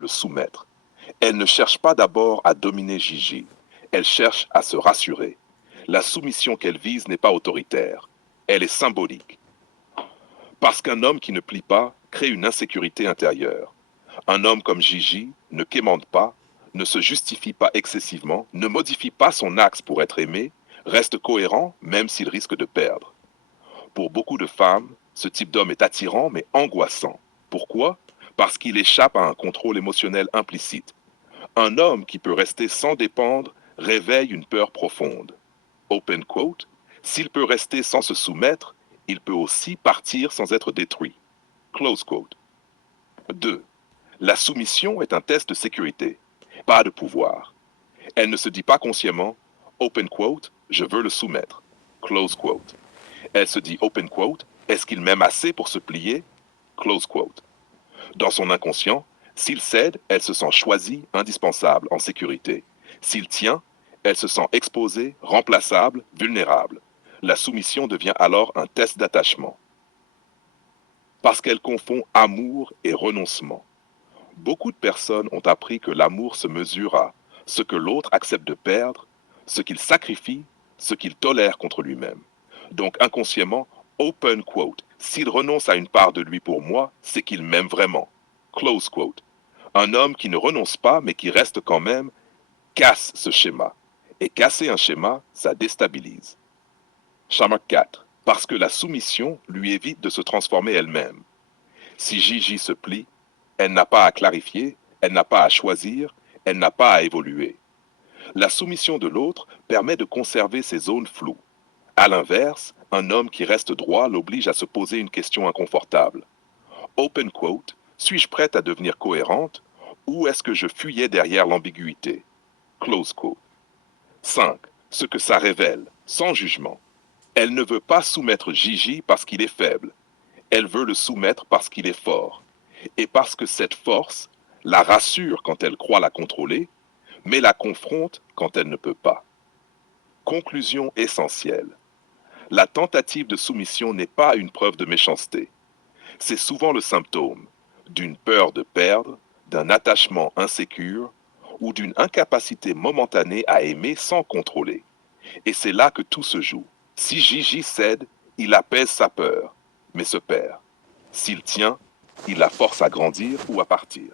le soumettre. Elle ne cherche pas d'abord à dominer Gigi. Elle cherche à se rassurer. La soumission qu'elle vise n'est pas autoritaire. Elle est symbolique. Parce qu'un homme qui ne plie pas crée une insécurité intérieure. Un homme comme Gigi ne quémande pas, ne se justifie pas excessivement, ne modifie pas son axe pour être aimé, reste cohérent même s'il risque de perdre. Pour beaucoup de femmes, ce type d'homme est attirant mais angoissant. Pourquoi? Parce qu'il échappe à un contrôle émotionnel implicite. Un homme qui peut rester sans dépendre réveille une peur profonde. Open quote, s'il peut rester sans se soumettre, il peut aussi partir sans être détruit. Close quote. 2. La soumission est un test de sécurité, pas de pouvoir. Elle ne se dit pas consciemment, open quote, je veux le soumettre. Close quote. Elle se dit, open quote, est-ce qu'il m'aime assez pour se plier? Close quote. Dans son inconscient, s'il cède, elle se sent choisie, indispensable, en sécurité. S'il tient, elle se sent exposée, remplaçable, vulnérable. La soumission devient alors un test d'attachement. Parce qu'elle confond amour et renoncement. Beaucoup de personnes ont appris que l'amour se mesure à ce que l'autre accepte de perdre, ce qu'il sacrifie, ce qu'il tolère contre lui-même. Donc inconsciemment, open quote, s'il renonce à une part de lui pour moi, c'est qu'il m'aime vraiment. Close quote. Un homme qui ne renonce pas mais qui reste quand même casse ce schéma. Et casser un schéma, ça déstabilise. Schéma 4. Parce que la soumission lui évite de se transformer elle-même. Si Gigi se plie, elle n'a pas à clarifier, elle n'a pas à choisir, elle n'a pas à évoluer. La soumission de l'autre permet de conserver ses zones floues. À l'inverse, un homme qui reste droit l'oblige à se poser une question inconfortable. Open quote, suis-je prête à devenir cohérente ou est-ce que je fuyais derrière l'ambiguïté? Close quote. 5. Ce que ça révèle, sans jugement. Elle ne veut pas soumettre Gigi parce qu'il est faible. Elle veut le soumettre parce qu'il est fort. Et parce que cette force la rassure quand elle croit la contrôler, mais la confronte quand elle ne peut pas. Conclusion essentielle. La tentative de soumission n'est pas une preuve de méchanceté. C'est souvent le symptôme d'une peur de perdre, d'un attachement insécure ou d'une incapacité momentanée à aimer sans contrôler. Et c'est là que tout se joue. Si Gigi cède, il apaise sa peur, mais se perd. S'il tient, il la force à grandir ou à partir.